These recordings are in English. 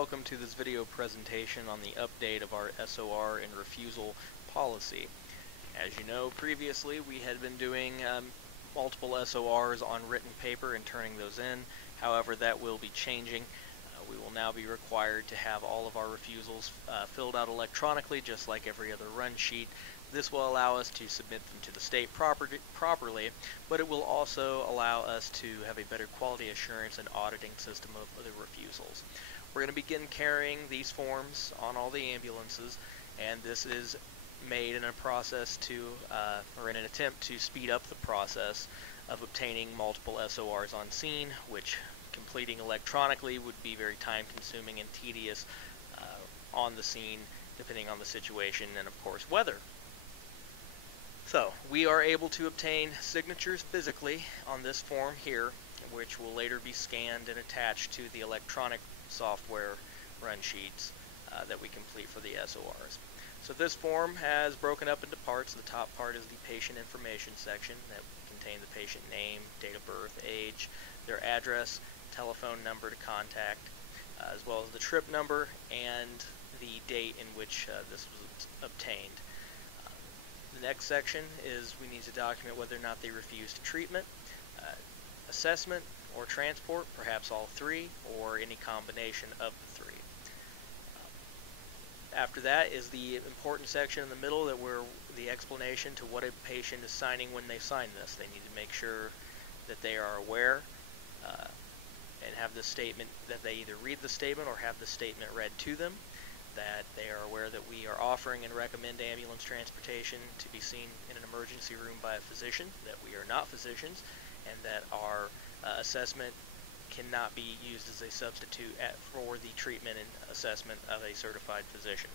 welcome to this video presentation on the update of our SOR and refusal policy. As you know, previously we had been doing multiple SORs on written paper and turning those in. However, that will be changing. We will now be required to have all of our refusals filled out electronically, just like every other run sheet. This will allow us to submit them to the state properly, but it will also allow us to have a better quality assurance and auditing system of the refusals. We're going to begin carrying these forms on all the ambulances, and this is made in a process to, or in an attempt to speed up the process of obtaining multiple SORs on scene, which completing electronically would be very time consuming and tedious on the scene, depending on the situation and of course weather. So we are able to obtain signatures physically on this form here, which will later be scanned and attached to the electronic software run sheets that we complete for the SORs. So this form has broken up into parts. The top part is the patient information section that will contain the patient name, date of birth, age, their address, telephone number to contact, as well as the trip number and the date in which this was obtained. The next section is we need to document whether or not they refused treatment, assessment, or transport, perhaps all three, or any combination of the three. After that is the important section in the middle that where the explanation to what a patient is signing when they sign this. They need to make sure that they are aware and have the statement, that they either read the statement or have the statement read to them, that they are aware that we are offering and recommend ambulance transportation to be seen in an emergency room by a physician, that we are not physicians, and that our assessment cannot be used as a substitute for the treatment and assessment of a certified physician.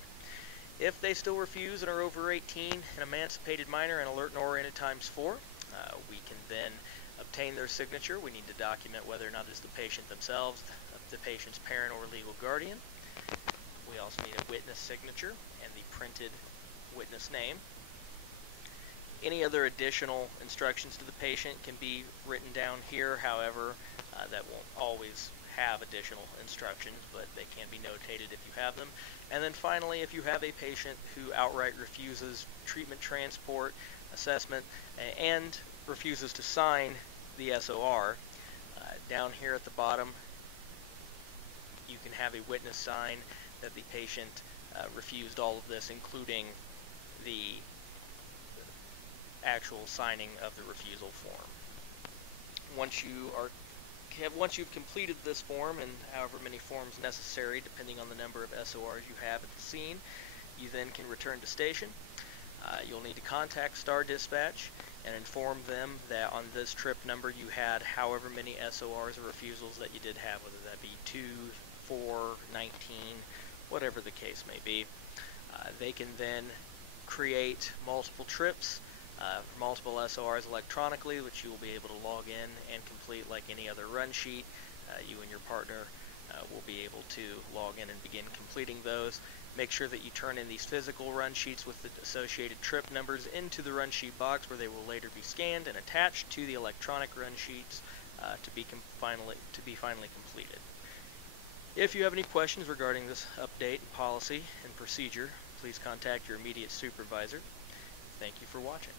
If they still refuse and are over 18, an emancipated minor, and alert and oriented ×4, we can then obtain their signature. We need to document whether or not it's the patient themselves, the patient's parent or legal guardian. We also need a witness signature and the printed witness name. Any other additional instructions to the patient can be written down here. However, that won't always have additional instructions, but they can be notated if you have them. And then finally, if you have a patient who outright refuses treatment, transport, assessment, and refuses to sign the SOR, down here at the bottom you can have a witness sign that the patient refused all of this, including the actual signing of the refusal form. Once you've completed this form, and however many forms necessary depending on the number of SORs you have at the scene, you then can return to station. You'll need to contact Star Dispatch and inform them that on this trip number you had however many SORs or refusals that you did have, whether that be 2, 4, 19, whatever the case may be. They can then create multiple trips, multiple SORs electronically, which you will be able to log in and complete like any other run sheet. You and your partner will be able to log in and begin completing those. Make sure that you turn in these physical run sheets with the associated trip numbers into the run sheet box, where they will later be scanned and attached to the electronic run sheets to be finally completed. If you have any questions regarding this update, policy, and procedure, please contact your immediate supervisor. Thank you for watching.